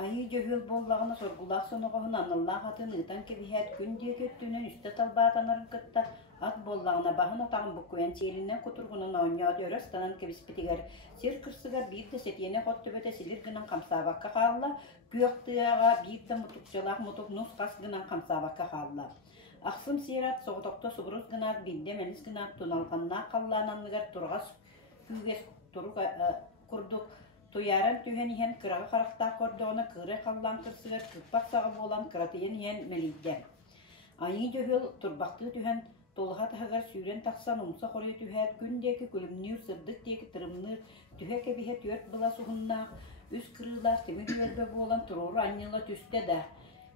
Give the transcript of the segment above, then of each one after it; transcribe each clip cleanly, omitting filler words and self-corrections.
Ayı cöhül bollağına sorgulaq sonuğun anıllah atın ıtan kebihət kündüye köttüğünün üstte talbaatanarın kıtta at bollağına bağın otağın bukkuyan çeylinden kuturgunun oynayadı öröstanan kebispitiger sir kırsıgar bir de setiyene hottu böte silir gınan kamsabakka kağılla güyaktıyağa bir de mutukçalaq mutuk nus kas gınan kamsabakka kağılla. Aqsım sirat soğutokta suğuruz gınar bilde menis gınar tunalqanna qallananlıgar turğas küges turuk kurduk. Tuyaran tühen ihen kırağı qaraqtaq kordoğuna kırı qallan kırsıgar kırpak sağı bolan kıratiyen ihen melidden. Ayı cöhül turbaqtığı tühen tolğa tahıgar süren taqsan umsa qoruyu tühet kündeki külümnür sırdık teki tırımnır tühe kebihe tüet bıla suhunnaq üst kırılaq temir yörbe bolan tururu annila tüste da.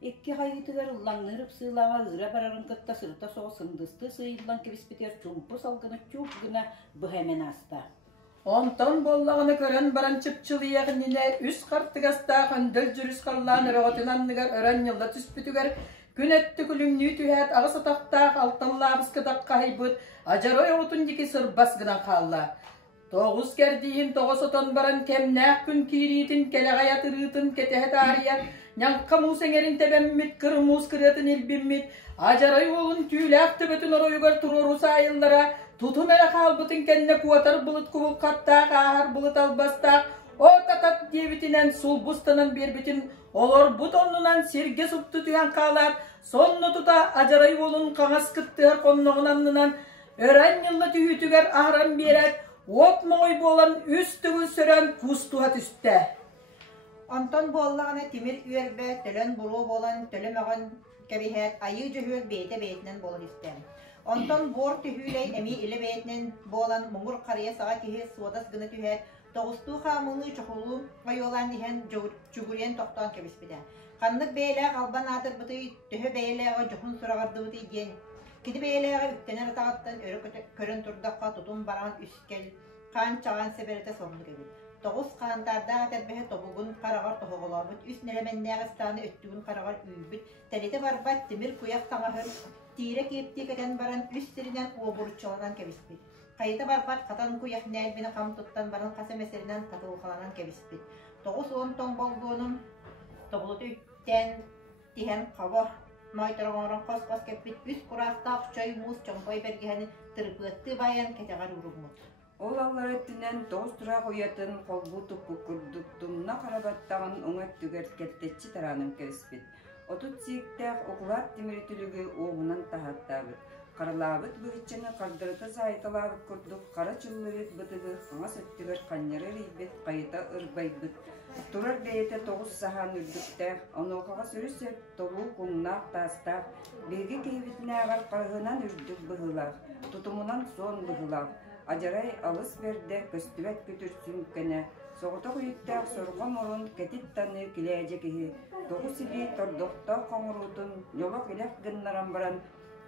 Ekki hayıtıgar ıllanırıp sığlağa ıra bararın kıtta sırta soğ sındısты sıyıdlan kebispiter çumpu salgını çup gına bıhemen asta. Ondan bollağını kören baran çıpçılıyağın yine üst kartıgastağın döl jürüs kallan roğatılanlıgar ören yılda tüspütüger gün etti külümnü tühet ağız ataqtaq altallabız kıdak kaybıt ajaroy otun diki sırbas gına kalla. Toğuz kerdiğin toğuz oton baran kemnaq gün kiritin kelegayat ırıtın ketehet ariyat Nyanka musengerin tebemmit kırmuz kırıtın ilbimmit ajaroy olun tüylaq tübetün oroyugar tururu sayıllara tutum ele kalbıtın kenne kuatar bulut kuvul kattaq ahar bulut albastaq o tatat diyebitinen sul bustanın bir bitin olor butonlunan sirge suptu tüyen kalar sonnu tuta ajaray olun kaŋas kıttığır konnoğunanlınan ören yılla tühütüger ahran biret ot moy bolan üstügün sören kustuhat üstte. Ondan bollağına timir üerbe tölön buru bolan tölemeğen kebihet ayı cöhül beyte beytinen bolun istem. Ondan bor tühüley emi ile beytinen bolan mungur karıya sağa tihi suadas gını tühet toğustu xamını çoğulu ayolan dihen çuguliyen toqtan kebispide. Kanlık beyleğe kalban atır bıtı tühü beyleğe çoğun sırağırdı bıtı igen. Kidi beyleğe üttener atağıttan örü körün turdakka tutum baran üskel kan çağan seberete sorunu gibi. Toğuz kantarda terbehe tobugun karağar toğuğulabıt üst nelemenneğe stanı öttügün karağar üybüt telete barbat timir kuyak taŋahır tire keptik eden baran üstlerinden oburçalanan kebispit. Kayıta barbat katan kuyak nelbini kam tuttan baran kasa meselinden tatılkalanan kebispit. Toğuz on tombolduğunun toğulutu ütten tihen kava maytırağıran kos kepit üst kuraqtaq çay muz çompoy bergeheni tırpıttı bayan keteğar urumut. Olallar ettinden toğuz tura koyatın kolbu tuppu kurduktumna karabattağın oңet tüger kettetçi taranın kerispit. Otut siyikteğ okulat timiritülügü oğunan tahattağıt. Karalabıt bıhıtçını kardırıta zayıtalabıt kurduk, kara çıllıbıt bıtıgı, xana söttüger kanyarı ribbet, kayıta ırbaybıt. Turar beyete toğuz sahan ürdükteğ, onoğağa sürüsep, tolu kuŋnaq tastağ, bilgi keybitine ağar qarğınan ürdük bıhılağ, tutumunan son bıhılağ. Ajaray alыс berde köstübet kütürsün kene, soğuta kuyuttağ sorğan orun ketit tanı kileyecekihi, toğuz ili tordokta qoңurutun, yolak ilek gınnaran baran,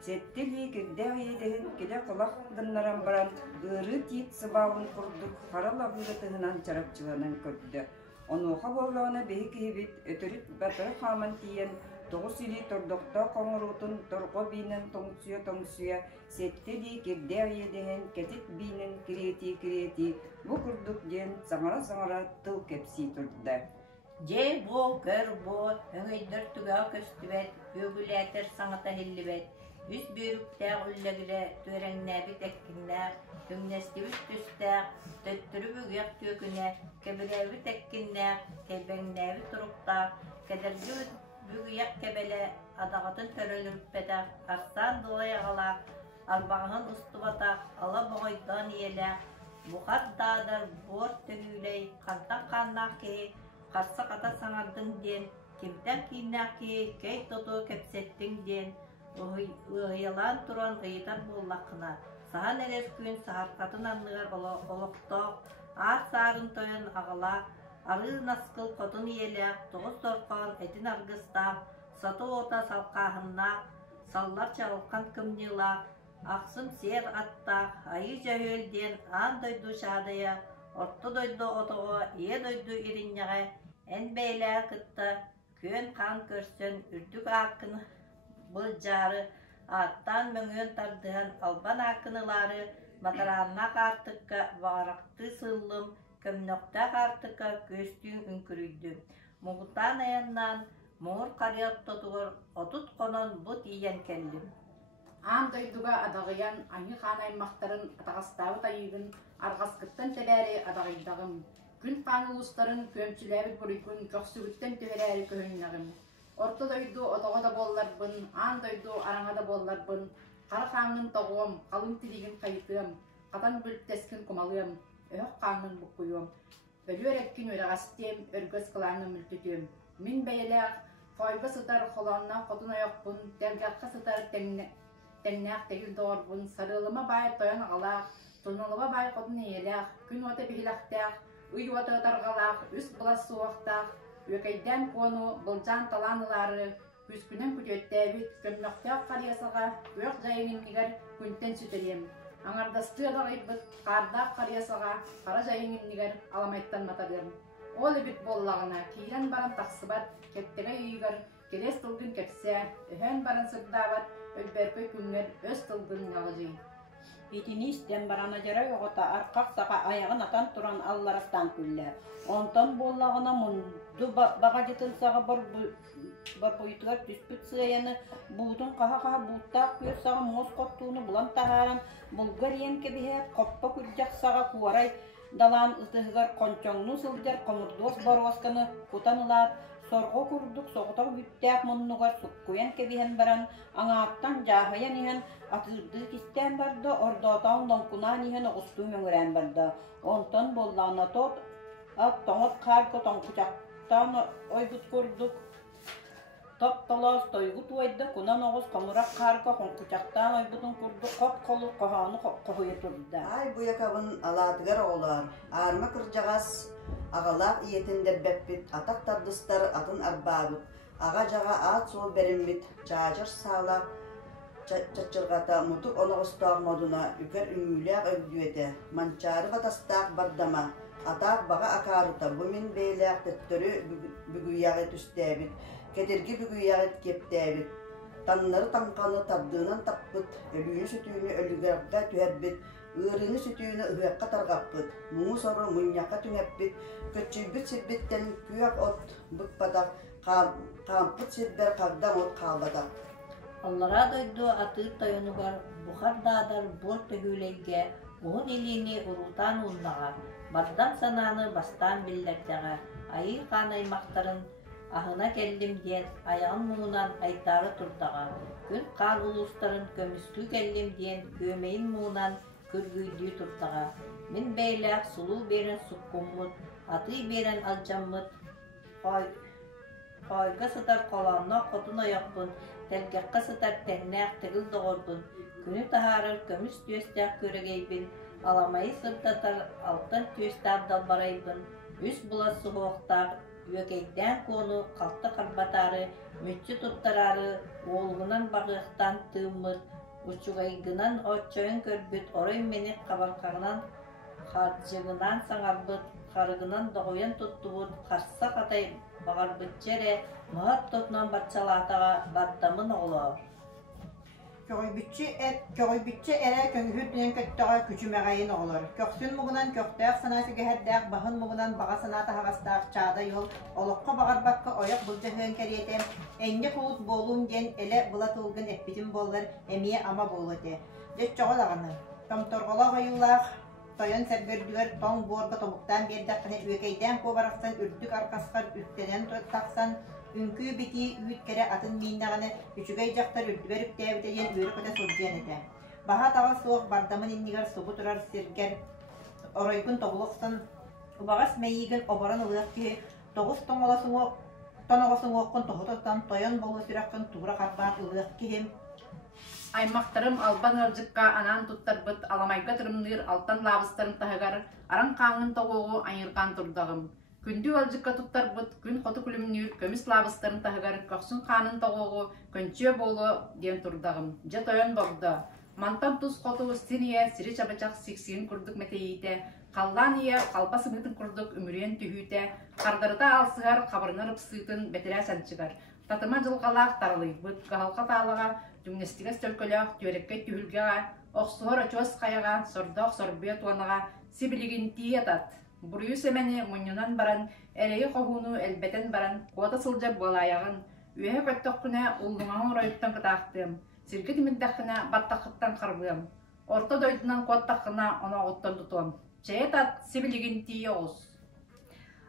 settili kirdeğ yedehin kile qılaq gınnaran baran, ırı tiyit sıbağın kurduk, qarala bıgıtıhınan çarapçılanan kördü. Onuğa bollağına behi kihibit, ötürüp batırı xaman tiyen, toğuz ili tordokta qoңurutun, torgo binen toңsuya, settili kirdeğ yedehin ketit binen kireti, bu kurduk den saŋara tıl kepsi turdu. Je bo, kör bo, öňeýder tügä köstübet, ögüläter saňata hillibet. Üst büýrükde ullegire töreňnäbi tekkinler, kömnesti üstüste, töttürü bügek töküne, kebirebi tekkinler, kelbeňnäbi turukta, kedergi bügek kebele adağatın törölürpede, arsan dolayagala, albağın ustubata, ala boğaydan yele, buhat dağdar bor tögüley, kantak kannak ki, Qarsa qata saŋardın den, kimten kinnaq ki, key toto kepsettin den, ıyalan turan ıyıtar bollaqına. Sahan eres gün saharqatın anlıgar oloqtoq, ağır sarın toyan ağala, arı naskıl qotun iyele, toğuz torqan etin argısta, satı ota salqahınna, sallar çalqan kımnila, aqsım ser atta, ayı jahöl den, an doydu şadaya, orta doydu otoğu, iye doydu irinyağa, en beyle kıtta, kön kan körsön, ürdük akını bılcarı, attan möngön tardığın alban akınıları, matarannak artıkka, varaqtı sıllım, kömnokta artıkka köstüğün ünkürüydü. Мугутан аяннан моңор карият тотугор отут конон бут иен келлим. Аам дойдуга адағыян аңы қанаймақтарын атағастағы тайығын арғасқыттан тәбәрі адағайдағым. Күн қаңылыстарын көмчіләбіт бұрыкын көксігіттен төбәрәрі көхіннағым. Орта дойду отоға да болларбын, аан дойду араңа да болларбын. Қара қаңын тоғуым, қалың тилігін қайытым, қатан бүлттескін құмалым, өйіқ қаңын бұққойым. Өлі өреккін өрағастем, өргөз қылаңын мүлтітім. Мен бәйеләқ, қойға сытар қоланна қотын аяқпын, дәргаққа сытар тәңнәқ тегіл доғырбын, сарылыма бай тойын ағалақ, тонылыма бай қотын иеләқ, күн оты бейлақтақ, үй оты тарғалақ, үс бұлас суақтақ, өкейден кону, бұлжан таланылары, күскүнен күтеттәбіт, көмнөқтәқ қариясыға, өқ жайының негер күнтен сүтелем. Аңардасты адағайбыт, қардақ қариясыға, қара жайының негер аламайттан матадырым. Ол бит боллағына, кейрен баран тақсыбат, кеттеге үйгір, келес тұлғын кепсе, өйен баран сырдабат, өлберкөй күнгер өз тұлғын яғыжый. Итини истен барана жарай оғыта арқақ саға аяғын атан тұран алларастан күллер. Онтан боллағына мұнды баға жетілсаға бар бұйтығар түспіт сыяны бұудың қаға-қаға бұуттақ күйір саға моз қоттуыны бұлан тағаран бұлғар ен кебіге қоппа күрджақ саға куарай далан ыстығығар қончоңну сылдар қомырдуас баруасканы кутанылар. Сорго курдук соғытау бүттәк мұннығар сұққуян кебіген баран, аңааттан жағаян иген атырды кистен барды, ордотауын лонкунан иген ұғысту мөңірен барды. Онтан боллағына тот, ат тоңыт қарғы тоңқучақтан ойбыт курдук. Топ-толос тойгут ойды, күнан оғыз қомырақ қарғы қонқучақтан ойбытын курдук, қоп-қолу қоғаны қойы тұрды. Ай бұякабын алатығар оғылар, арма кыржағас Ағалақ иетіндер бәппет, атақ тардыстар атын арбабыт. Аға жаға ат сол беріммет, жажыр сағлақ, чачырғата мұтық онығыстақ модуна үкер үңіләқ өлдуеті. Манчары батастақ бардама, атақ баға акарыта, бұмен бейләқ төттөрі бүгүйяғы түстәбіт, кетергі бүгүйяғы кептәбіт. Танлары таңқаны тардығынан таппыт, өлүйін сүтүйіні өлігерға түйәрбіт, ырыны сүтүйіні ұйаққа тарғаппыт, мұңы соры мұньяққа түңәппіт, көтчүйбіт сирбіттен күйақ от бұқпадақ, қампыт сирбер қағдан от қалбадақ. Аллара дойду аты тойыны бар, бұқар дадар бор төгілейге, оғын еліне ұрутан ұлнаға, бардан сананы бастан білдердіға, айы қанай мақтарын ахына келдім ден, аяғын мұңынан айтары тұрдаға, күн қан ұлыстарын көміскі келдім ден, көмейін мұңынан көргүйді тұрдаға. Мен бәйләқ сұлу берін сұққыммыт, аты берін алжаммыт, қойға сытар қоланна қотын аяқпын, тәлгәққа сытар тәңнәқ тігіл доғырбын, күні тахарыр көміс түйестәқ көрігейбін, аламайы сыртатар алтын түйестәқ далбарайбын, үс бұласы хоқтар, өкейден кону қалты қарбатары, мүтчі тұттарары, олғынан бағықтан тыммыт, учугайгынан отчойын көрбіт, орой мені қабарқағынан қаржығынан саңарбыт, қарығынан доғойын тұттыбыт, қарса қатай бағарбыт жере, мұғат тұтынан батчалатаға баттамын оғылы. Көғойбітчі әрі көңгүрдінен көттіға күчімәғайын оғылыр. Көксін мұғынан көқтәқ санасы көхәддәқ, бағын мұғынан баға санаты хағастақ чада йол, олыққа бағарбаққа ойық бұлжығын кәриетем, әңді қуыт болуым ден әлі бұла тұлғын әппетім болыр, әмие ама болыды. Жет жоғалағыны. Томторғала ғайылақ, тойын сәрбердігер тоң борғы томықтан бердіқіне өкейден көбарақсан үрдік арқасқар үттенен тақсан, үнкі беті үйіткері атын мейіннағаны үшігей жақтар үрдібер үктәбітеден өрі көте сұрден еді. Баға таға суық бардамын иннігер сұбы тұрар сергер оройгын тоғылықсын, ұбағас мәйігін обаран ұлық күйі тоғыз тоноғасын оққын тоғытықтан тойын болу сүраққын туғыра қарбан ұлық күйім. Аймақтарым албан ыржыққа анан тұттар бұт, аламайға тұрымныр алтан лабыстарын тағығар, аран қаңын тоғуғы айырған тұрдағым. Күнді өлжікка тұттар бұт, күн қоты күлімнер, көміс лабыстарын тағығар, көксін қанын тоғуғы, көнче болу ден тұрдағым. Же тойын болды. Мантан тұз қоты сирия, сири чабачақ сексиін күрдік мәтейіте, қаллан ие, қалба сыңытын күрдік үмірен түйіте, қардарыта алсығар, қабырыныр псытын бәтірә сәнчігар. Татыма жылғалақ тарылый бұт, ғалқа тағылыға, жүмнестігі стөлкөліғ, түйерекке түйілгеға, оқсуғыр очуыз қаяға, сордақ сорбе туаныға, сибілігін тие тат. Бурую семені мұнынан баран Элеги қоғуну элбетен баран, қуата сылжа болаяғын, үйе көттіққіне ұлдыңағын райыттан кытақтым, сирге тиміндаққына баттаққыттан қарбығым. Орта дойдынан қуаттаққына она оттан тұтуам. Чайет ат сибилігін тие оғыз.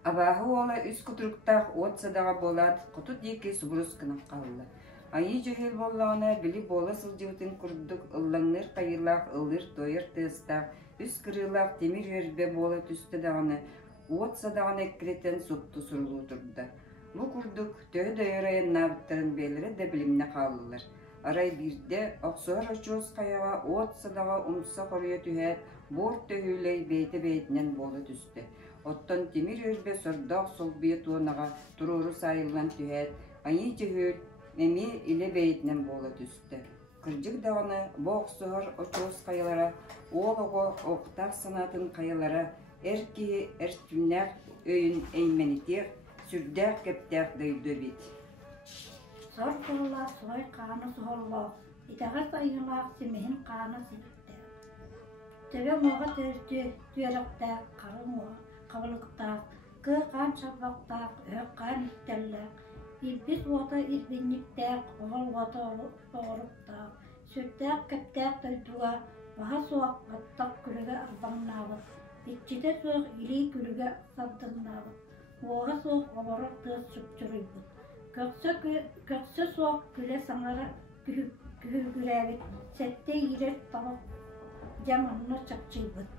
Абаһы ола үс кутуруктах от садаға болат, құту дейкі субурус кынақ қалылы. Айы жөхел боллағына білі бола сылжығытын күрдік ыллаңныр қайылақ, ылыр тойыр тыстақ, үс кырылақ темір өрбе бола түсті дағаны, от садағын әккіреттен сұтту сұрылу тұрды. Бұ күрдік төй дөйірайын набыттарын белері де біліміне қалылыр. Арай бірде оқсуар очуыз қаяға от садаға ұмса қорыя түйәт, бор төхілей бейті-бейтінен бола түсті. Оттан темир өрбе сордақ сол бие туанаға тұруру сайылған түйәт, айы жүйіл әме иле бейтінен бола түсті. Кыржық дағаны боқсуар очуыз қайылара, олығы оқтақ санатын қайылара, әркеге әртүннәк өйін әйменетер, сүрдәк кәптәк дөйді бет. Сор болла, сой қаны солла, итағас айылақ семейін қаны сетті. Төбе моға төрті, түйеріқтәк, қабылықтақ, қан шапақтақ, қан істелләк, илбіз ота избенниктәк, оғыл ота оғырықтақ, сүрдәк кәптәк дойдуға, баға соғақ аттақ күлігі арбаңнағыз, бетчеде соғ илей күлігі сабдыңнағыз, оға соғ оғырық тыз сүпчұрыйбыз. Köksü soğuk güle sanara gühürgürebit, sette yiret tavuk jamanına çapçıybıt.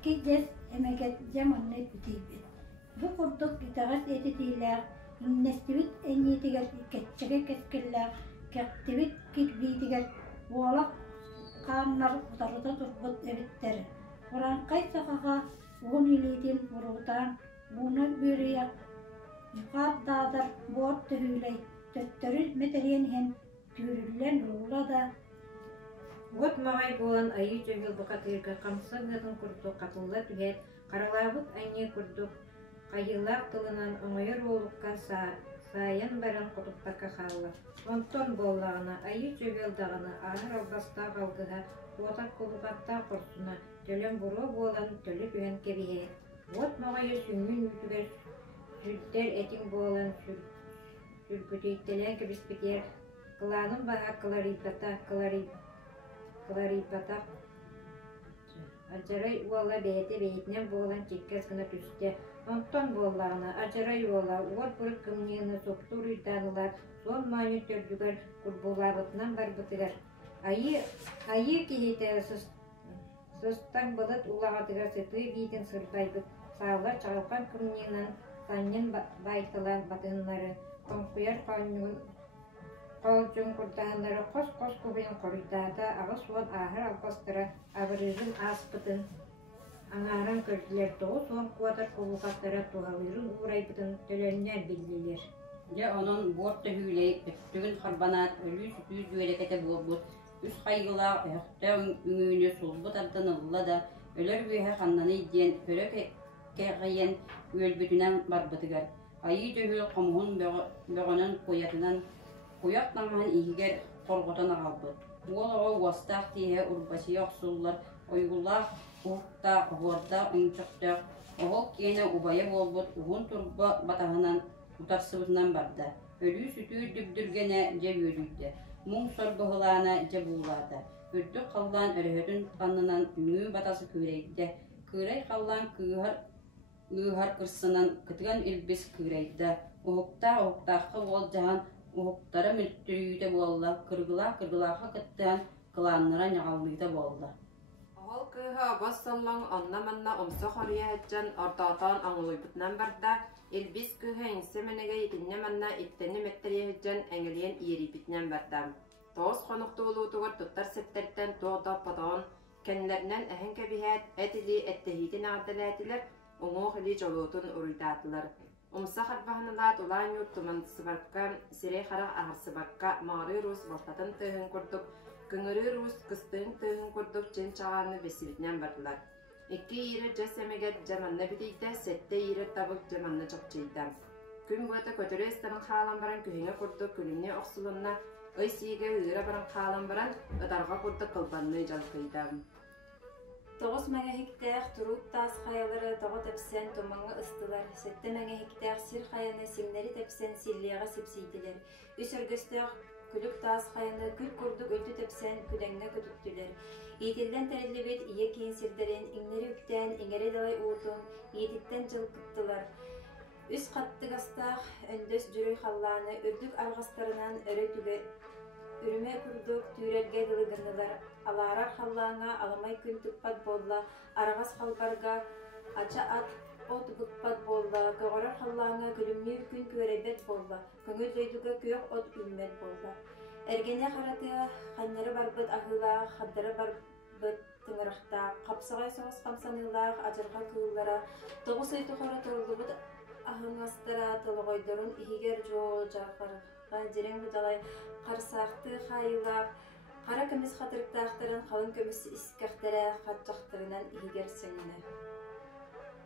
İki des emeget jamanına bitiybit. Bu kurduk itagat etitiler, innestivit eniyetiger ketçege keskiller, kettivit kirvitiger, oğlak kanlar utarıda turbut evitteri. Oran kay sakağa, uğun ilitin vurudan, uğuna bürüyak, Yuqat dağдар boğat tühüyley, töttörül meterien hen tühürüllen ruğla da. Вот мағай болан айы жөгіл бұқатырға қамсы ғытын күрді қатылы түйет, қаралабыт әне күрді қайылақ тылынан оңайыр олыққа сайын бәрін құтыптаққа қалы. Онтон боллағына айы жөгіл дағына арыр албаста қалғыға, отақ құлығатта құрсына, төлен бұру болан төлі күйен кебеге. Вот мағайы сүңін үтігер Sürdер этин болан сүргүтейттелен кебиспекер, кыланым баға кыларипата, Ажарай уолла бейте бейтінен болан чеккес кына түсте. Онтон боллағына ажарай уолла уор бұрыт кымнигіні соқтур үйданылар, сон маңы төрдігер күрбулабытынан бар бұтығар. Айы кейте сыстан бұлыт улағатыға сыты бейтін сыртайбыт, сағылар чағылқан кымнигінен Саннин байтылан батынлары, конкуяр қалжың құрдағындары қос-қос көбейін қорыйтада ағыз суан ахыр алпастыра абырызын аспытын. Аңаран көрділер тоғы суан қуатар қолуғаттара туғалырын ұғырайбытын төленнер білділер. Onun borta hüyley, öptüğün karbanat, ölü sütü düğerekete bolbut, üst kaygıla, öhte üngüğüne solbut addanılla da, ölür büyühe kannanı iddiyen, örek Kağıyan ölbütünen barbatıgar. Ayı dövül komuğun böğünün koyatından koyatlaman ihiger korgotan ağabıt. Oğlağı vastaq diye urbası yoxsullar, oygullar uğukta, uğurda, ünçüqtaq. Oğul kene ubaya bolbut, uğun turba batağından utarsıbıtından barda. Ölü sütü dübdürgene cevölüydü. Muң sorbağılağına cebuğuladı. Ürdü qallan örühütün kanından üngü batası köreydi. Kıray qallan Gıhar kırsınan kıtıgan ilbis kırayda. Uğukta ol jahan uğuktara mülttürüyde bolla. Kırgılağa kıttıgan kılanlara ñağallıyda bolla. Oğul kıha bassallan annamanna omsa xoriya etcan ortağıtan anılıypıtnan barda. Ilbis kıha insemenege yetinnemanna itteni metteriye etcan engeliyen iyeripitnen barda. Toğuz qonuqtu uluğutuğur tuttar setterten toğda patağın kenlerinden ehen kebihet etili ettehitin ağdalayatiler Оңоқ ili жолуутун уруйдаатылар. Умса харбаханалаат улаан юртуман сыбарка, сирей харах ахарсыбарка, мағыры рус бортатын тыгын курдук, күңірі рус кыстыгын тыгын курдук жен чағаны бесилитнен бардылар. Икки ири жас эмегет жаманна битейді, сетте ири табык жаманна чокчейді. Күн бұйты көтөрі эстанын хаалан баран күхеңе курдук күлімне оқсулунна, ой сиге ыыра баран хаалан баран, ыдарға курдук кылбанны жалқейді. Тоғыз мәңе хиктәк туруп тас хаялары тоғы тепсен томаңы ыстылар. Сетте мәңе хиктәк сир хаяны симнери тепсен силлияға сепсейділер. Үс өргөстәк күлік тас хаяны күл күрдік өтті тепсен күдәңге көтүктүлер. Етелден тәрелебет ие кейін сирдерін иңнери үктен иңери далай уутун ететтен жылқыттылар. Үс қаттығастақ өндөс жүрүй халланы үрдік арғастарынан өрі түге үріме күрдік түйрерге дылығынылар. Аларар халлаңа аламай күн тұқпат болла, арағас халбарға ача ат от бұқпат болла, көғарар халлаңа күлімнер күн көребет болла, көңіл дөйдігі көк от үлмет болла. Әргене қаратыға қаннары барбыт ағыла, қаддары барбыт тыңырықта, қапсығай соғыс қамсанылақ, ажырға күйіллара, тоғыз өйті қора тұрылыбыт ағыңастыра толығойдырын игер жол жақырға жерен бұдалай қарсақты қайылақ, қара көміс қатырықтақтырын қалын көміс іскақтары қатжақтырынан игер сөніне.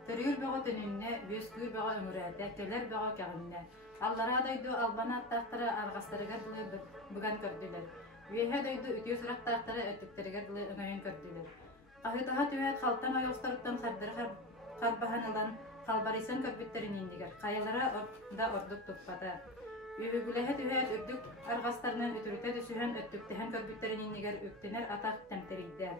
Төрүр бағы түнінне, бөскүр бағы өмірәді, төлер бағы кәғінне. Аллара дойду албана аттақтары арғастарыгар дылы бұған көрділер. Вейхе дойду үтіу сұрақтақтары өттіктерігер дылы үңайын көрділер. Ағытаға түйет қалтан ойоқстарыптан қардыр қарбаханылан қалбарысан көрбіттерін ендігер. Қайылара да ордық тұқпата. Үбігіләхе түйет үрдік арғастарынан үтіріте түсіген өттіктіген көрбіттерін ендігер үктенер атақ тәмтерейді.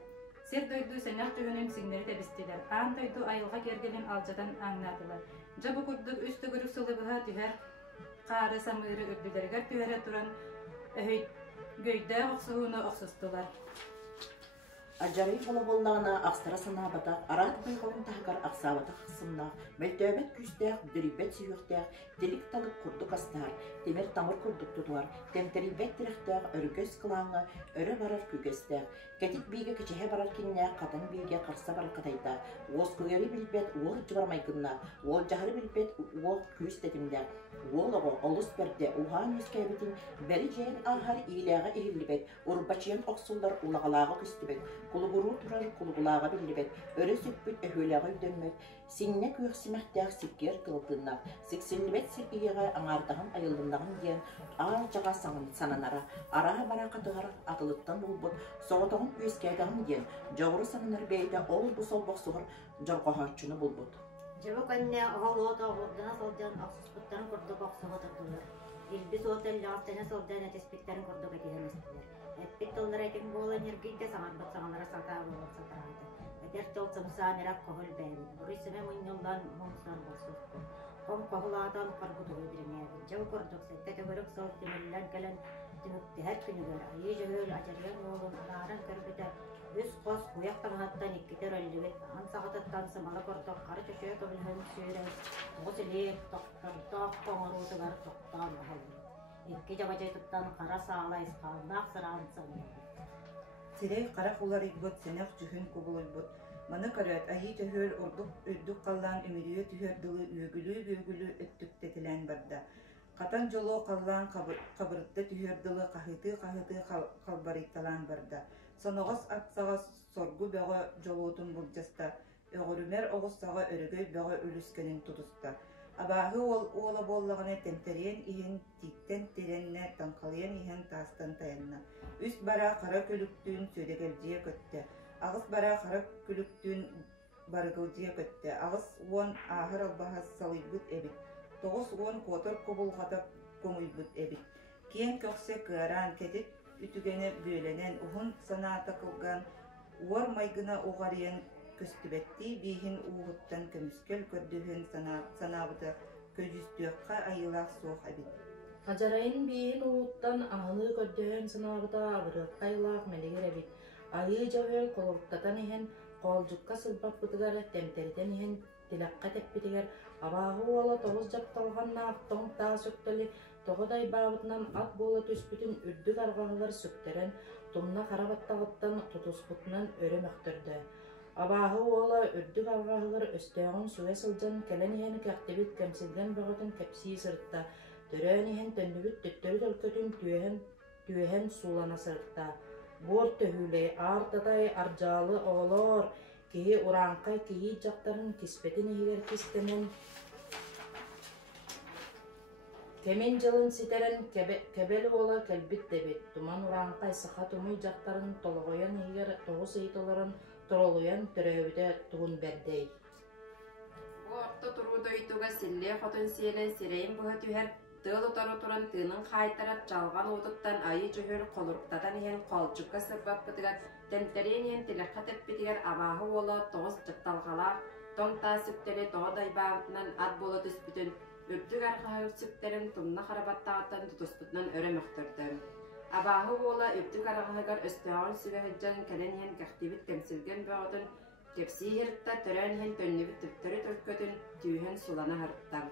Сер дойду сенақ түйінін сигнері тәбістелер. Аң дойду айылға кергелен алжадан аңнадылар. Жабы күрдік үсті күрік сылыбыға түйер қары самыры үрділергер түйері тұран гөйді оқсуыны оқсыстылар. Ажары бола боллағына ақсара санабатақ, арат бұйғалын тағығар ақсабатақ қысымнақ, мөлтөбет күстәқ, дүрібет сүйіқтәқ, делік талып күрдік астар, темір тамыр күрдік тұтуар, темтерибет тіріқтәқ, өргөз қылаңы, өрі барар күгестәқ, кәтік бейге кечеге барар кенне, қатын бейге қарса барар қадайда, оз көгері білбет, ол жыбармай күнна, ол жағыры білбет, ол күстетімдәқ, ол оғы, олыс бәрде, уған өскәбетін, бәрі жайын ағар ийләға ehillibet, urbaçıyan oqsullar ulağalağı küstübet, kuluguru turar kulugulağı billibet, öre süppüt öhülağı dönmet, sinne kuyuqsimähtәq sikker kılıtınna, siksinlibet silpiyeğe aŋardağın ayıldığın diyen ağacağa sananara, arağa bara qatıgar atılıttan bulbut, soğutağın öskәdağın diyen, joğru sananar beyde ol bu sol boqsuğur jorqoharçını bulbut. Jabuk anne oğlu oğludana soldan aqsusputtan kurduk oqsuğa takılır. İlbis otel laftana soldan etespitlerin kurduk etihemestiler. Etpit onlara etin boğula energiyde sanatbat sanatlara sata boğulak satarağıdı. Eder tolsa musanerak kohul beyni. Burisime munyondan mumsan boğsuldu. Kom kohulatan karbutu ödürüneydi. Jabuk kurduk sette tögürük sol tümüller gelen tümükti her günü gör. Ayı jövül acaryan oğlum alaran körbüte. Üs qos kuyaqtan hattan ikkiter öllübet. Ansağıtattan sımala kurduk. Karı köşeye köbülhön sürey. Oğuz ilir toqtaq qoğurudu gar toqtan mahalli. İkki jabacaytıptan qara sağla isqalnaq sırağın sığınıyor. Sirey qara qular igbut seneq cühün kubululbut. Mana karıat ahi töhül urduk üddük qallan ümürüye tühür dılı ügülü öttüktetilen barda. Qatan jolo qallan qabırıtta tühür dılı qahıtı qalbarıttalan barda. Sonoğuz atsağa sorgu bağı jolotun burcasta. Öğürümer oğuz sağa örgöy bağı ölüskenin tutusta. Abahı oğla bollağına temteriyen ihen tikten terenne tanqalayan ihen tastan tayanna. Üst bara qara kölüktüğün södegelciye kötte. Ağız bara qara kölüktüğün bargılciye kötte. Ağız uon ahır albahas salıybut ebit. Toğuz uon kotor kobulğatak komuybut ebit. Kiyen kökse kıran ketit ütügene bölenen uhun sana takılgan uor maygına oğarayan köstübetti bihin uğuttan kömüskel kördühün sanabıda köjüstüqqa ayılaq soğuk ebit. Hajarayın bihin uğuttan ağını kördühün sanabıda ağırık ayılaq meleger ebit. Ayı javel koluktatan ihen kolcukka sılbap bıtıgar temteriten ihen dilakka teppitiger abağı ola toğuz japtalğanna aqtoğun tağa sökteli toğuday bağıtынан at bola tüspütün ürdük arğağılar sökteren tumna qarabattağıttan tutusputnan öre möktürdü. Abağı ola ürdük arğağılar östeğin suya sılcan kelen ihen kaqtibit kemsilgen bağıtın kepsiyi sırtta törön ihen tönnübüt tüttörü tölkötün tüyehen sulana sırtta. Bor töhüle artatay arcalı oğlor kihi uranqay kihi jaqtarın kispetin ihiger kistenen kemen jalın siteren kebeli ola kelbit debit. Tuman uranqay saqa tumuy jaqtarın tologoyan ihiger toğuz eytoların Торолуян төрөбүтэ тугун бердей. Бу орто турудойдуга силле хотун сиелен сирейин бұғы түхер тыл утару туран тыынын қайтарат жалған отуттан айы жөхөр қолуруктатан иен қолчукка сырбап бытыгар темтерен иен тилekka теппитигер абағы олы тоғыз жытталғалақ тонта сүптері тоғы дайбағытынан ат болы түспүтін үрдүк арқаға сүптерін тумна қарабаттағыттан тұтуспытынан өрі мұқтырдым. Абағы ола үрдүк арқағығар өстіғын сүгәхіджан кәлен иен кәқтибіт кәмсілген бөғытын кепсі ерітта төрән иен төннебіт түптері төлкөтін түйін сулана харыттан.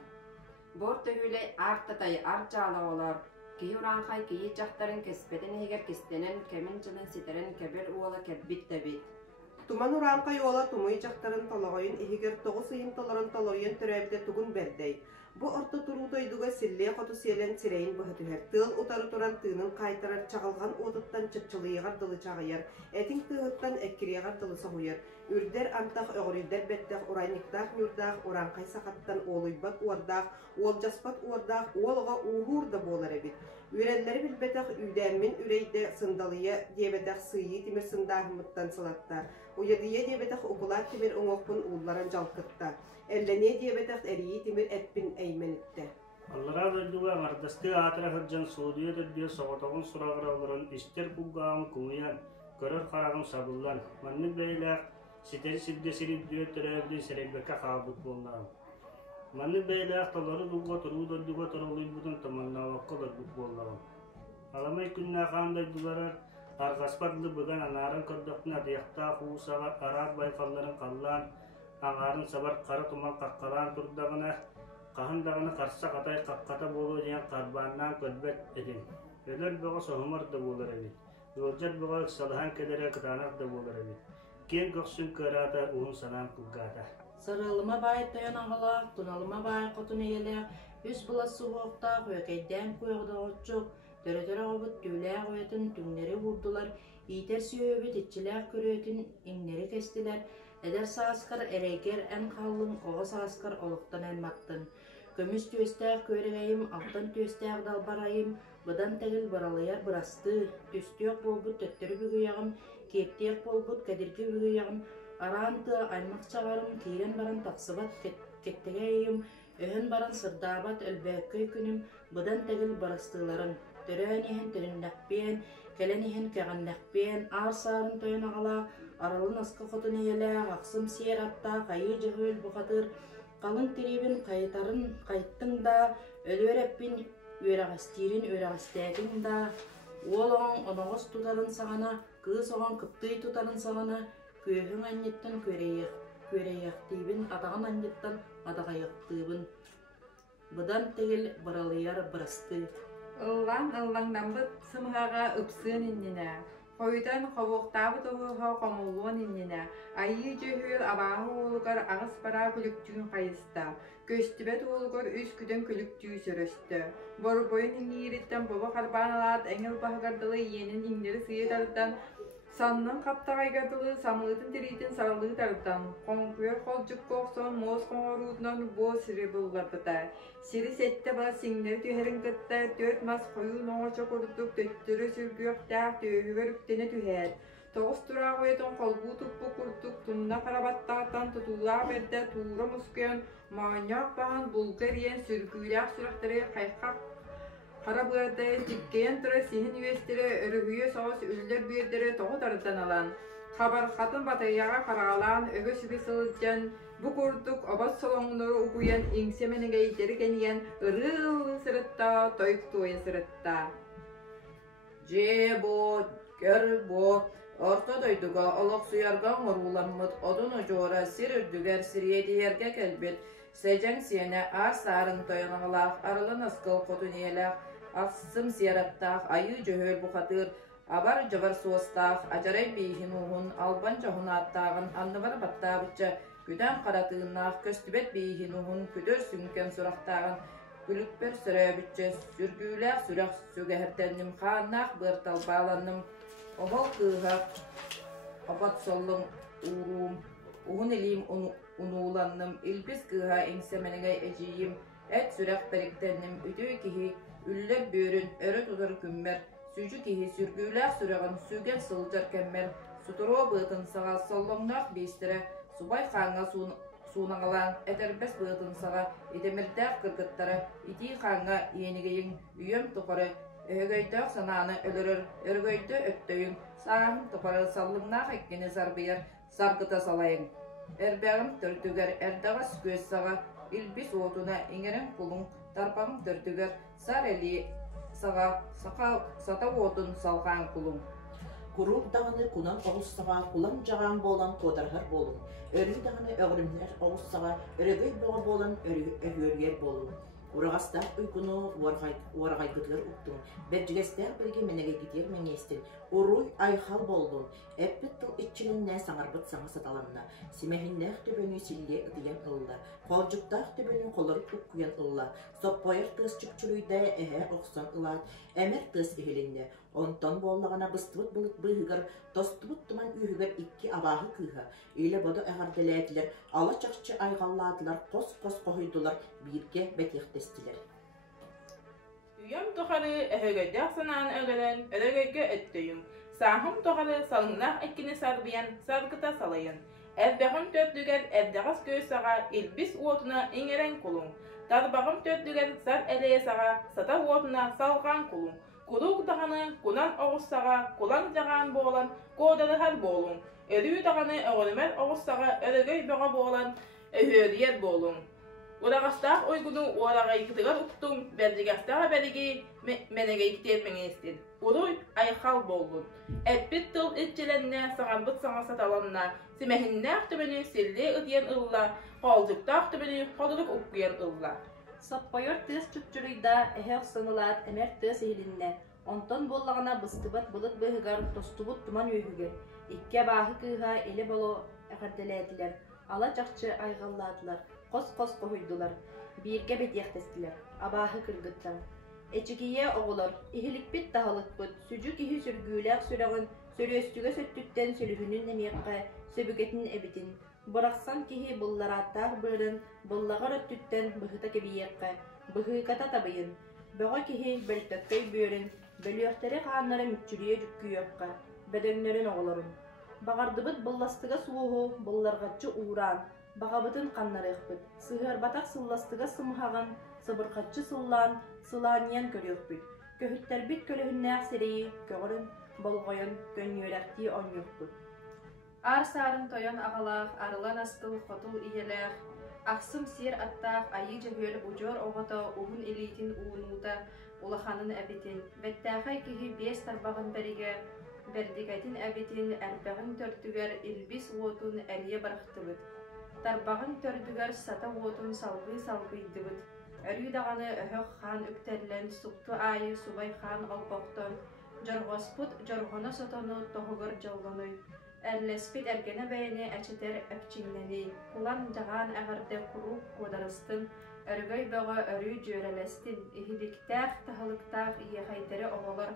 Бор төхүле артатай арчаала олар. Кихи уранхай кихи жақтарын кеспеден егер кестенен кемин жылын ситерен кебер уола кеббит дебит. Туман уранхай ола тумай жақтарын толоғойын егер тоғыз ыйын толорын толорын төрәбіде тугун бердей. Бу орто турудойдуга силле хоту сиелен сирейин бұғы түхер. Тыл утары туран тыынын қайтарар чағылған отыттан чыпчылыйығар дылы чағыяр. Этин тыгыттан эккирияғар дылы соғуяр. Үрдер антақ öğrüдер беттақ урайниктақ нүрдақ уранқай сақаттан олуйбат уардақ, ол жаспат уардақ, олға уғур да болар эбит. Үреллері білбетақ үйдәмін үрейді сындалыя дебетақ сыйы тимир сындағымыттан сылатта. Уядыя дебетақ оқулар тимир оңоқпын улларын жалқытта. Әлләне дебетақ әрейі тимир әтпін әйменітті. Аллара дойдуга мардасты атыра хыржан Саудия дөрдү соғотоғын сұрағыраларын істер бұлғағын күмиян, көрір қарағын сабыллан. Манны бәйләқ ситер сирде сириддүе төрәбді сәрәббәкә қабыт болнағын. Манны бәйләқ талары дұлға тұру дойдуга тұрылый бұдын таманнауаққа дұрдық болнағын. Аламай күнна қандайдуларар арғаспадлы бұған анарын көрдіқтін адияқта қуысаға арар байқаларын қаллан, аңарын сабар қары тұман қаққалан тұрдағына, қағындағына қарса қатай қаққата болу дейін қарбаннан көдбет едin. Өлер бұға соғымар да болар еби. Өлжер бұға салыхан кедері кытанақ да болар еби. Кен көксін көрата уын санан күлгата. Сарылыма бай тойан ағалақ, туналыма бай қотын елек, үс бұласы оқтақ, өкейден көйғді отчук, төрі-төрі ғобыт түйләғ өйтін түңнері бұрдылар, итер сүйөбіт итчіләғ көретін иңнері кестілер, Эдер сағасқар әрейгер ән қалың, оғы сағасқар олықтан ән мақтын. Көміс түйістәғ көрігейім, алтын түйістәғ далбарайым, бұдан тәгіл баралаяр бұрасты, түстіөк болбұт төттірі бүгіяғым, кептек болбұт кәдіргі бүгіяғым, аранты аймақ чағарым, кейрен баран тақсыбат кеттегейім, өһін баран сырдабат өлбәккөй күнім, бұдан тәгіл барастыларын, түрән ехін түріннәкпен, кәлен ехін кәғаннәкпен, ар-сарын тойын ағала, аралын асқы қотын елі, ақсым сер атта, қайы жығыл бұқатыр, қалын теребін қайтарын қайттың да, өлөр әппін өрағастирин өрағастәгін да, ол оған онығыз тұтарын сағана, қыз оған күпті тұтарын сағана, көйхің әнеттен көрейяқтейбін, атаған әнеттен адағайықтейбін. Бұдан тегіл бұралыяр бұрасты. Ыллан бұд сымғаға үпсін инніне. Қойдан қобуқтабы тоғыға қомылуын инніне. Айы жүйіл абағы олығар ағыс бара күліктүйін қайысты. Көстібет олығар үз күден күліктүй сөрісті. Бору бойын иңгереттен бобы қарбан алат әңіл бағығардылы енін иңдері сүйетардан санның қаптағайгардылы самылытын терейтін сарылығы тардан. Қоңқүйер қолжық қоқсон моз қоңғарудынан бұ сірі бұлғар бұта. Сирі сәтті бала сеңдері түйерін күтті, төрт мас қойу ноғырша көрдік төттірі сүргіяқтақ түйігер үктені түйер. Тоғыз тұра қойетін қолбу тұппы күрдік, тұнна қарабаттағатан тұтулар берді туыры мұскүйен, мағыняқ баған бұлғыр ен сүргілер сүрақтары қайқақ Қарабыларды тиккен тұры сенін үйестері өрігүйе соғыс үлдер бүйірдері тоғы тарыдан алан. Қабар қатын батаяға қарағалан, өгі сүгі сылыджан, бұ көрдік обас солоңыныры ұқуян еңсеменіге етері кенген ұрыл сырытта, тойк тойы сырытта. Же бот, көр бот, орта дойдуға олық сұярған ұруламыд, одын ұжора сир үрдігер сириеті ерге кәлбет, Сәжәң сені ар-сарын тойынағылақ, арылын ысқыл қотын елақ, ақсым зияраттақ, айы жөхөл бұқатыр, абар жығыр суыстақ, ажарай бейхін ұғын, албан жағын аттағын, аннығар баттабытча, күдән қаратығынақ, көстібет бейхін ұғын, күдөр сүңкен сұрақтағын, күлікпер сүрәбітчі, сүргіләқ сүрәқ сөгәһіртәнім, қаннақ бір талбаланным, оғыл қығақ, абат солың ұруым, ұғын елейім Унуланным, илбис кыға еңсеменіге әжейім, әт сүрәқ тәріктәнім, үтөй кихи, үллер бөрін, өрі тұдар күммер, сүжі кихи сүргіләқ сүрәғын сүген сылжар кәммер, Суторо бытын саға соллоңнақ бейстері субай қаңға суунаңалаан этербес бытын саға итемирдәк кыргыттары ити қаңға енігейін үйем тұқыры өгөйдөк сананы өлөрөр өргөйдө өттөйүн саахым тұқыры саллыңнақ эккені сарбыяр саргыта салайын. Эрбәгім түртүгер эрдағас көз саға илбис отуна иңерен кулуң тарпағым түртүгер сар эли саға сата отун салған кулуң. Курук дағыны кунан оғылсаға кулан жаған болан кодарғар болун. Өрі дағыны öğrümler оғылсаға өрөгөй боға болан өргер болун. Урағастар ұйқыны уарғайгыдылар ұқтың. Бәржігестер бірге менеге кетер менестен. Уруй айхал болдun. Әппет тыл итчілінне саңарбыт саңа саталанна. Семәхіннәқ төбөні сілле ұдыян ылла. Қолжықтақ төбөні қолырып ұққуян ылла. Соппайыр тыз чүкчүрүйді әхе оқсан ылат. Әмір тыз ихелінде. Онтон боллағана быстыбыт бұлыт бұйығыр, тостыбыт тұман үйігір икки абағы күйға. Үйлі боды әғарділәділер, ала чақчы айғалладылар, қос-қос қойдылар, бірге бәтектестілер. Үйем тұқары әхөгөйдәк санаан өғелен, өрөгөйгө өттөйім. Сағым тұқары салынақ әккені сарбиян, саргыта салайын. Әзбәғым төттүгер әбдәғас көй саға илбис уотына иңерен кулуң. Тарбағым төттүгер сар әлее саға сата уотына салған кулуң. Курук дағаны кунан оғыссаға кулан жаған болан коодарығар болуң. Өрі дағаны оғылымер оғыссаға өрігөй бұға болан өйер болуң. Урағастақ ойгуну уарағайкытығар ұқтың, бәрдігастаға бәріге менеге іктер менестен. Уруй айқал болуң. Әппет тыл үтчеленне сағарбыт саңа саталанна, семәхіннәқ түбіні сілде ұтиян ылла, қолжықтақ түбіні қолырық ұққиян ылла. Саппайор тыз чүкчүрүйда эхех сынылаат эмер тыз ихилинне. Онтон боллагана быстыбат бұлыт быһыгар тостубут туман үйгүгер. Икке баахы кыыха эле боло эхарделээдилер. Ала чакчы айгаллаатылар. Кос-кос койдулар. Бирге бетиэхтестилер. Абаахы кыргыттар. Эчигие оголор. Ихиликпит тахалытпыт. Сүжү кихи сүргүүлээх сүрэгин сөрөстүгө сөттүттен сүлүхүнүн эмиэкка сөбүгетин эбитин. Борақсан кихи бұллараттақ бұрын, бұллағыр өттүттен бұхыта кебиекқа, бұхыката табайын. Бұға кихи бөлтөккөй бөрін, бөліөқтері қаннары мүтчүрие жүккүйөкқа, бәдөнлерін оғылырын. Бағардыбыт бұлластыға суығы, бұлларғатчы ууран, бағабытын қаннары ұқпыт. Сығырбатақ сылластыға сымхаған, сыбырқатчы сыллан, сыланиян көріөкпіт. Көхіттәрбіт көліхіннәқ серейі, көгірін, болғойын, көнүйеләқті оньюқпыт. Ар сарын тойон ағалақ, арылан астыл хотул иеләқ, ақсым сер аттақ, айы жөгөл ұжор оғыта, уғын илейтін уынута, улаханын әбітін. Бәттәғай кихи бес тарбағын бәриге, бәрдігәтін әбітін, әрбәғын төртігер, илбис уотун әлие барықтыбыт. Тарбағын төртігер, сата уотун салғы-салғыйдыбыт. Өрі дағаны өхөк хан үктерлен, сұқты айы субай хан алпақтан, жарғаспыт, жарғаны сатаны тоғығыр жалғаны. Әрлеспет әргені бәйіне әчетер әпчіңнені, кулан жаған әғарды құруқ қодарыстын, өргөй бөғі өрі жөрелестін, ихиліктәқ, тахылықтақ ие қайтері оғылыр,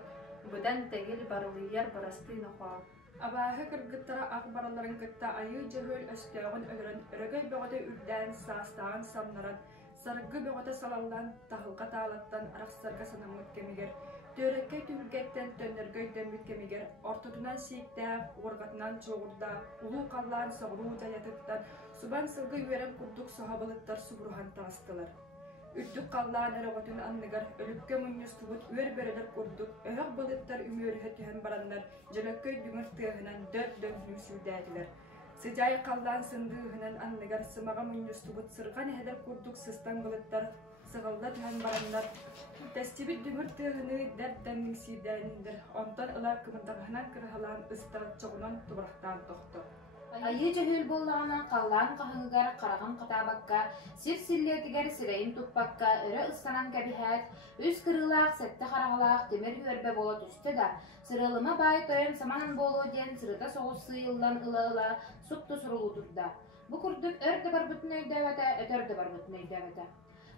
бұдан тәгіл барылыяр барастын оға. Абаһы кыргыттара ақ бараларын кытта айы жығыл өстеуін өлірін, өргөй бөғіде үрдән састаған самнарын, саргы бөғіде салалан, тахылға таалаттан арақсарға санамыт кемегер, Төрөккө түгүлгеттен төннөргөй дөмбүт кемигер, ортотунан сииктää, уоргатынан чоғурда, улуу қаллаан соғруу жаятыктан, субан сылгы үйерен курдук соғабылыттар субурухан тағыстылар. Үрдүк қаллаан өрөгөтүн анныгар, өлүккө муньюстубут үөр бөрөлөр курдук, өһөк былыттар үмөрүһө түһэн бараннар, жөлөккөй дүңүр тыахынан дөт нүсүлдääдилер. Сыжай қаллаан сындыыһынан анныгар, сымаға муньюстубут сырган эһедер курдук сыстан былыттар, сығылда түһэн бараннар, тәстебит дүмір тыгыны дәрттәннің сирдәніндір. Онтан ыла кымындағынан кырхалан ыстар чоғынан тубырақтан тоқты. Айы жөһүл боллағана қаллан қағыңығар қарағын қатабаққа, сир-силлетігер сирейін тұппаққа, үрі ұстанан кәбіхәт, үз кырылақ, сәтті қарағылақ, темір өрбе бола түсті да, сырылыма бай тойын саманын болу ден сырыта соғыс сыйылдан ыла-ыла сұқты сұрылу тұрда. Бұ күрдік өрді бар бұтын өйдәвәті, өтөрді бар бұтын өйдәвәті.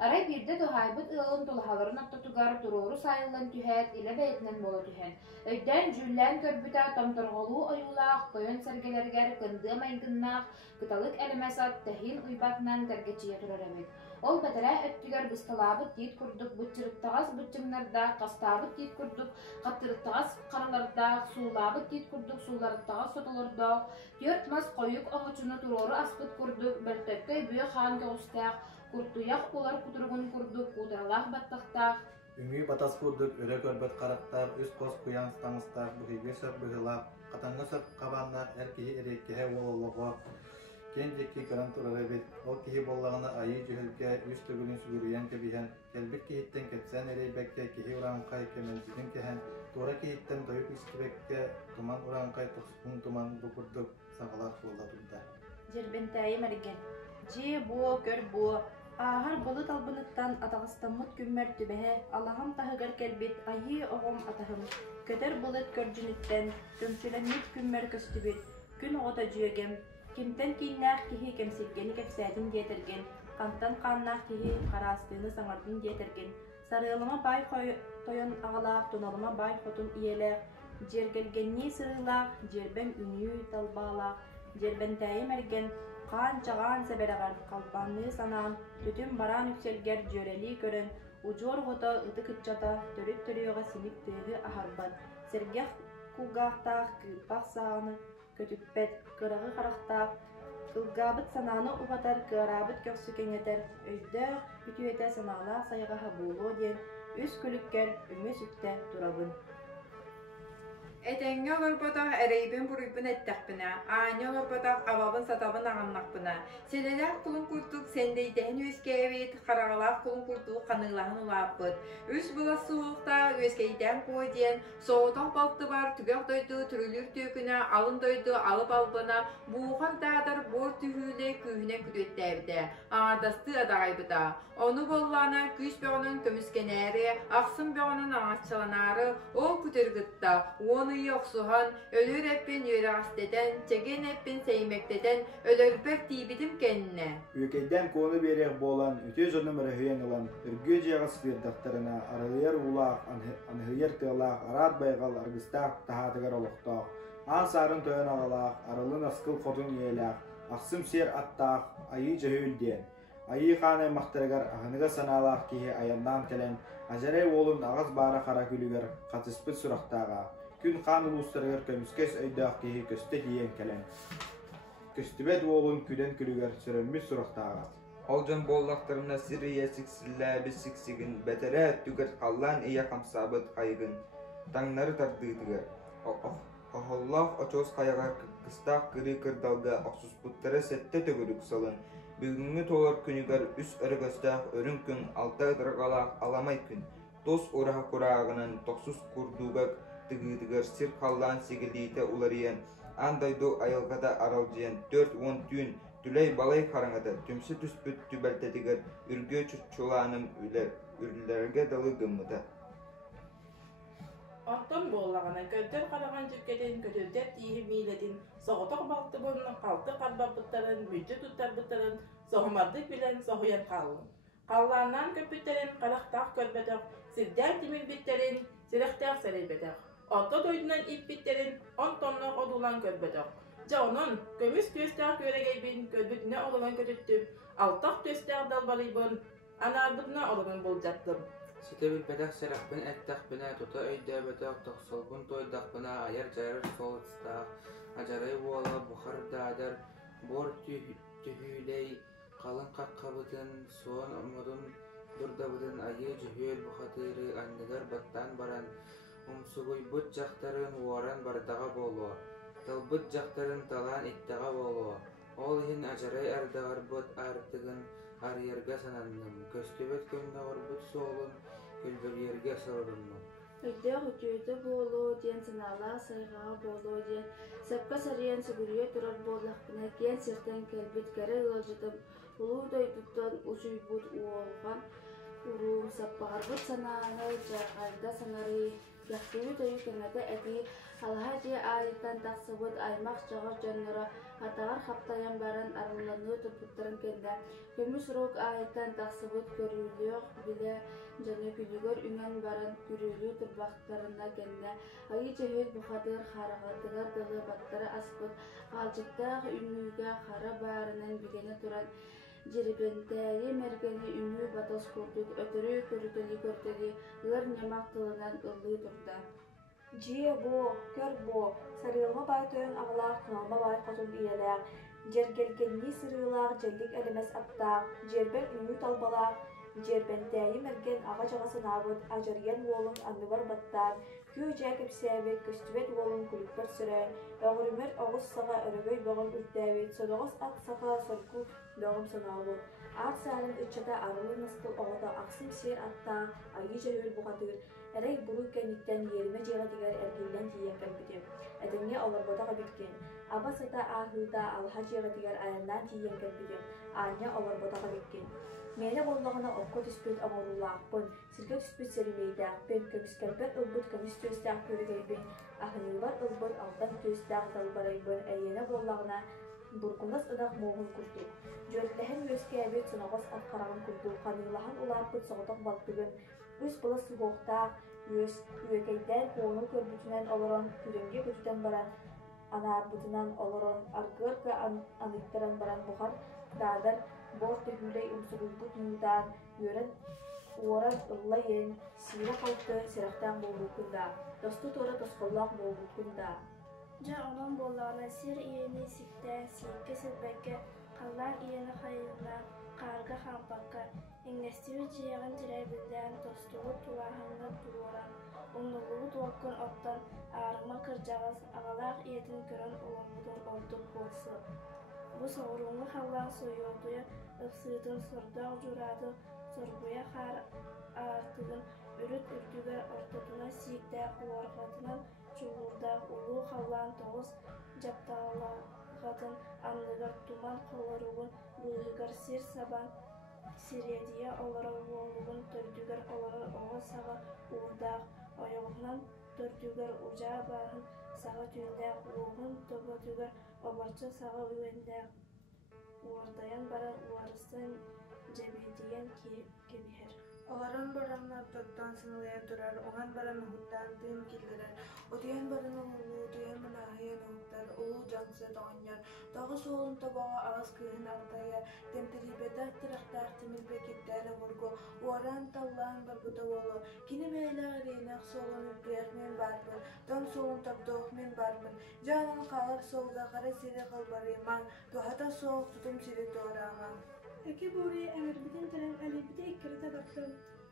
Арай бирде тухайбыт ылын тулахаларын оттотугар турору сайылын түхәт иле бәйтінен болу түхән. Өйдән жүллән көрбіта тамторғолу ойулақ, тойын сәргелергер кынды майгыннақ, кыталык әлемәсат тәхин уйпатынан кәргечие турар әмет. Ол бәтәрә өттігер бұсталабы дейт күрдік, бұтчырықтағас бұтчымнарда, қастабы дейт күрдік, қаттырықтағас қараларда, суылабы дейт күрдік, суыларықтағас сотыларда, төрт мас қойық оғычыны тұроры аспыт күрдік, бәртәккей бүйі қан кеғыстақ, күртуяқ олар күтіргін күрдік, кудыралақ баттықтақ. Үңүй батас күрдік, өрі көрбет қарақтар, үс қос құян стаңыстар, бұхиге сөп бұхилақ, қатаңы сөп қабаннақ, әркеге ереккеге олылығы, Кендекки гарант урарабит, ол кихи боллағына айы жүхілге үс түгілін сүгіріян кебіген, келбік кихиттен кетсен әрейбәкке кихи ұранқай кеменсізін кехен, тура кихиттен дойып істібәкке туман ұранқай тұқсықын туман бұқырдық сағалақ болда тұрда. Жербентайы мәрген. Же бұ, көр бұ. Ағар бұлыт албыныттан атағыстамыт күммәр түбәе, Аллахам тағығар келбет, айы оғым атағым. Көтер бұлыт көрджініттен, төмшіленмет күммәр көстібет, күн оғыта жүйегем. Кемтен кейіннәқ кехи кемсеккені кепсәдін детерген, қанттан қаннақ кехи қарастыны саңардын детерген, сарылыма бай тойын ағалақ, тоналыма бай хотын иеләқ, жергелгенне сырылақ, жербен үні талбалақ, жербентәйі мәрген, қан чаған сәбәрәғар, қалпанны санан, түтін баран үкселгер жөрелі көрін, ұжор ғота ұты күтчата, төрік-төріға сеніп түйгі ахарбат, сергеқ кулғақтақ, күйпақ сағаны, көтүппет, кырағы қарақтақ, кылгабыт сананы уғатар, кырабыт көксі кеңетер, өйді бүтуеті санала сайғаға болу ден, үс күліккер үмі сүкті турабын. Этеңге олорботақ әрейбен бұрыйбын әттәқпіна, аңе олорботақ абабын сатабын ағаннақпына. Селеләқ құлын күртік сәндейден өскәбет, қарағалақ құлын күртік қанылағын ұлаппыд. Үс бұла суықта өскейден қойден, соғытақ балты бар түгәқ дойды түрілір төкіна, алын дойды алып албына, буған дағдар бор түхілі күйіне күдеттәбді. Аңардасты адағайбыда. Оны боллана күш бәғының көміскенәрі, ақсын бәғының аңатшаланары, ол күтергітті, оны yoxsuhan, ölür eppin yörağasteden, çegen eppin seymekten, ölürpek tibidin kendine. Ülkeden konu berek bolan, ütöz onu mürühüyen olan, ürgöz yağız verdaktarına, aralayar ulaq, anhıyar tığlaq, arad baygal, argыстaq, tahatıgar oluqtaq, an sarın töyün ağalaq, aralın askıl xotun yeylaq, aqsım ser attaq, ayı cahülden. Ayı xanay maqtırgar, ağınıga sanalaq kihe ayandan kelen, ajaray olun ağız bara qara külüger, qatıspıt suraqtağa. Күн қан ұлыстарығыр көміскес өйдақ кейі көсті дейен кәлін. Көстібет олын күден күлігер сүрілміз сұрақтаға. Олжан боллақтарына сирия сіксілләбі сіксігін, бәтәрі түгір қаллан ия қамсабыт қайғын. Таңнары тардыдығыр. Оғыллақ очоз қаяғар қыстақ кірі кірдалға оқсуспуттары сәтті түгірік салын. Бүгінгі толар күнігер үс өргістақ өрін күн алта дырғалақ аламай күн. Тос ұраға құрағынан тоқсус күрдуғақ тыгыдыгар сир қаллан сегілдейті улариян, андайду айылғада аралжиян 4-10 түйін түлей балай қараңады, түмсі түспіт түбәлтетігер үрге чүрчуланым үрлерге далы гыммыда. Оттон боллағана көттер қараған жүккеден көтөлдер тиі мейлетін, соғытық балты болының қалты қарбапыттарын, бүджі тұттарбыттарын, соғымардық білен соғыян қалын. Қалланнан көпіттерін қарақтақ көрбетіқ, сирдер тимирбеттерін, сиректер сәрейбетіқ. Отто дойдунан иппиттерин 10 тонна одулан көрбөтөк. Жаонун көмүс төстөр көрөгөйбин көрбүтүнө олган көтүттүм. Алтак төстөр далбалыйбын. Анарбытына олган болжаттым. Ситебил бедак серакпын эттакпына тута өйдөбөтөк токсолбун тойдакпына аяр жарыр солыстак. Ажарай буала бухар даадар бор түхүлей калын каккабытын соон омодун дурдабытын айы жүхөл бухатыры анныгар баттан баран Умсугуй бұт жақтарын уаран бардаға болуа, талбыт жақтарын талан иттаға болуа. Ол хин ажарай ардағар бұт артығын арьерге сананным, көстебет көмнағыр бұт соғылын көлбірерге сұрырынным. Өйдәғ үтөйді болу, ден сынала сайғаға болу, ден сәпқа сариян сүгірге тұрар болақпына кен сертен кәлбет кәрі ұлжытым, ұлу дойдықтан ұшуй бұт уолған, ұру саппағар бұт сананы жағарда санары, Яхтыны тойу кемеді әді алға же айыттан тақсыбыт аймақ жағыр жонлары атағар қаптаян баран арыланы тұрпыттырын кенді. Көміс рок айыттан тақсыбыт көріліғ біле және күлігер үңен баран күрілі тұрбақтарына кенді. Айы жехет бұқадыр қарағатығар дығы баттары аспыт, қалжықтағы үнніге қара барынан білені тұран. Jiribentääri mergeli üngü batas kurduk, ötürü körükeli körteli, ığır nemak tılынан ıllığı turda. Жие бо, көр бо, сарылма бай тойон ағылақ, налма бай қотын иеләқ, жергелгенни сырылақ, желдік әлемес аттақ, жербен үңі талбалақ, жербентәйі мерген аға жағасын абыт, ажарген олын анныбар баттан, күй жәкіп сәбет, көстібет олын күлікпір сүрен, оғырымер оғыз саға өрігөй боғын үрдәвет, содоғыз ат саға сорку боғым санабыт. Ат сарын үтчата арылы ныстыл оғыда ақсым сер атта, айы жәрөл бұғадыр, әрей бұлы кәніктен еріме жеға дегер әргелден тиен кәмпетем. Әдіңе оларбодаға біткен. Аба сата ахылда алха жеға дегер айындан тиен кәмпетем. Anya оларбодаға біткен. Мені боллағына оққа түспет аморуллақпын, сірге түспет сәрімейдақпен, көміскәрбен ұлбыт көміс төстәқ көрігейбен, ахынылар ұлбыт алтан төстәқ далбарайбын, әйені боллағына бұрқынас ұдақ моғын күрдік. Жөртләхін өске әбет сынағыз атқарағын күрдік, қанылағын ұларпыт соғытық балтығын, өз бұлы сұғықтақ, өкейден қоғыны көрбүтінен олырын, күренге көтіден баран, анарбытынан олырын, аргырға анықтаран баран бұқар дадыр, бор төгілей ұмсығылбыт мұңдан, өрін орын ұлла ен, сирі қалты сирақтан болу күнда, досты торы тосқоллақ болу күнда. Жа онын болағына сир иені сіктен, сиікке сілбәкке, қаллан иені қайылынан, қарға қампаққа, еңнестігі жиғын тірәбілден, достығы тулағынғы туыран, ұңнылығы туаққын оттан, арыма кіржағыз, ағалақ иетін көрін ұлымыдың олдық болсы. Бұ соғырыңы қаллан сойылдуя, ұқсыдың сұрдақ жұрады, сұрбуя қар артығын, үріт үрдігер ортатына сиікті қуарғатынан, чуғырдақ ұлы қаллан тоғыз жапталағатын, анлығар туман қоларығын, бұлығығар сир сабан, сиредия олары олығын, төрдігер олары оғы саға уырдақ, ойығынан төрдігер ұжа бағын, саға түйіндәк уығын, тобатығыр обарчы саға үйендәк, уардаян баран уарыстан жәбедейен кебихер. Оларын бараннар тоттан сынылыя турар, оған баран ұғыттан тыым келдірер. Отуян баран ұлы, отуян манағыян ұғыттар, ұлы жансы тоғынjar. Тоғы соғын тобаға ағыз күйін ақтая, темтерибетақ тырақтақ темірбекеттәні ғырго, уаран таллан бар бұта олы. Кені мәйләғ рейнақ соғын үппеяқ мен бармын, тон соғын таптоқ мен бармын. Жанын қалар соғда қара сері қалбарыман, туғата соғ тұтым сері тоғыраған. Эки буурай әңірбітін тәрін әлібіті иккіріті бақтым.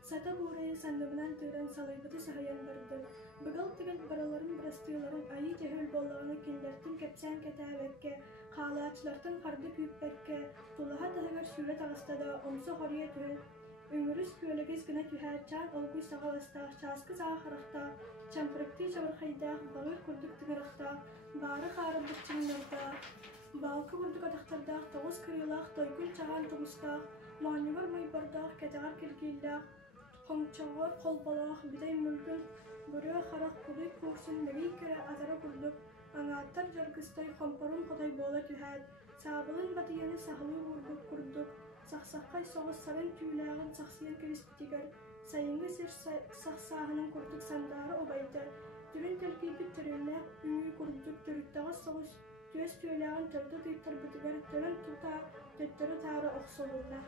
Сата буурай сандыбынан түйрен салайбыты сахаян бардым. Бұғал тіген бараларын бірастыйларын айы жехіл болағыны кендерттің кәпсән кәтәбәкке, қалаачылардың қарды күйіпбәкке, тулаға тағығар сүйет ағыстада, омсы қория түйін. Үңіріс көлігіз гіна түйәр чан олгуй сағаластақ, часкы заға қарақтақ, чампырыкты жабырқайдақ, бағыр күрдік тігірақтақ, бары қары бұқчыңнардақ. Балқы бұрдық атақтардақ, тоғыз кырылақ, тойгүл чаған тұғыстақ, маңығар майбардақ, кәтіғар келгейлақ, қоңчағыр қолбалақ, бидай мүлгін, бүрі қарақ бұлай көксін, мәгей кәрі атары күрдік, аңаттар жарғыстай қомпарым қодай бола түхәд, сабылын батыяны сағылы бұрдық күрдік, сақсаққай соғыз сарын түйіләғын сақсиян кіріспетігер, сайыңы сер сақсағының күрдік сандары обайды, түрін тәлкейбі түріләқ, үңі күрдік түріттағы соғыз Төс төйләғын түрді түйттір бұтығар түрін тұта төттірі тары оқсолуына.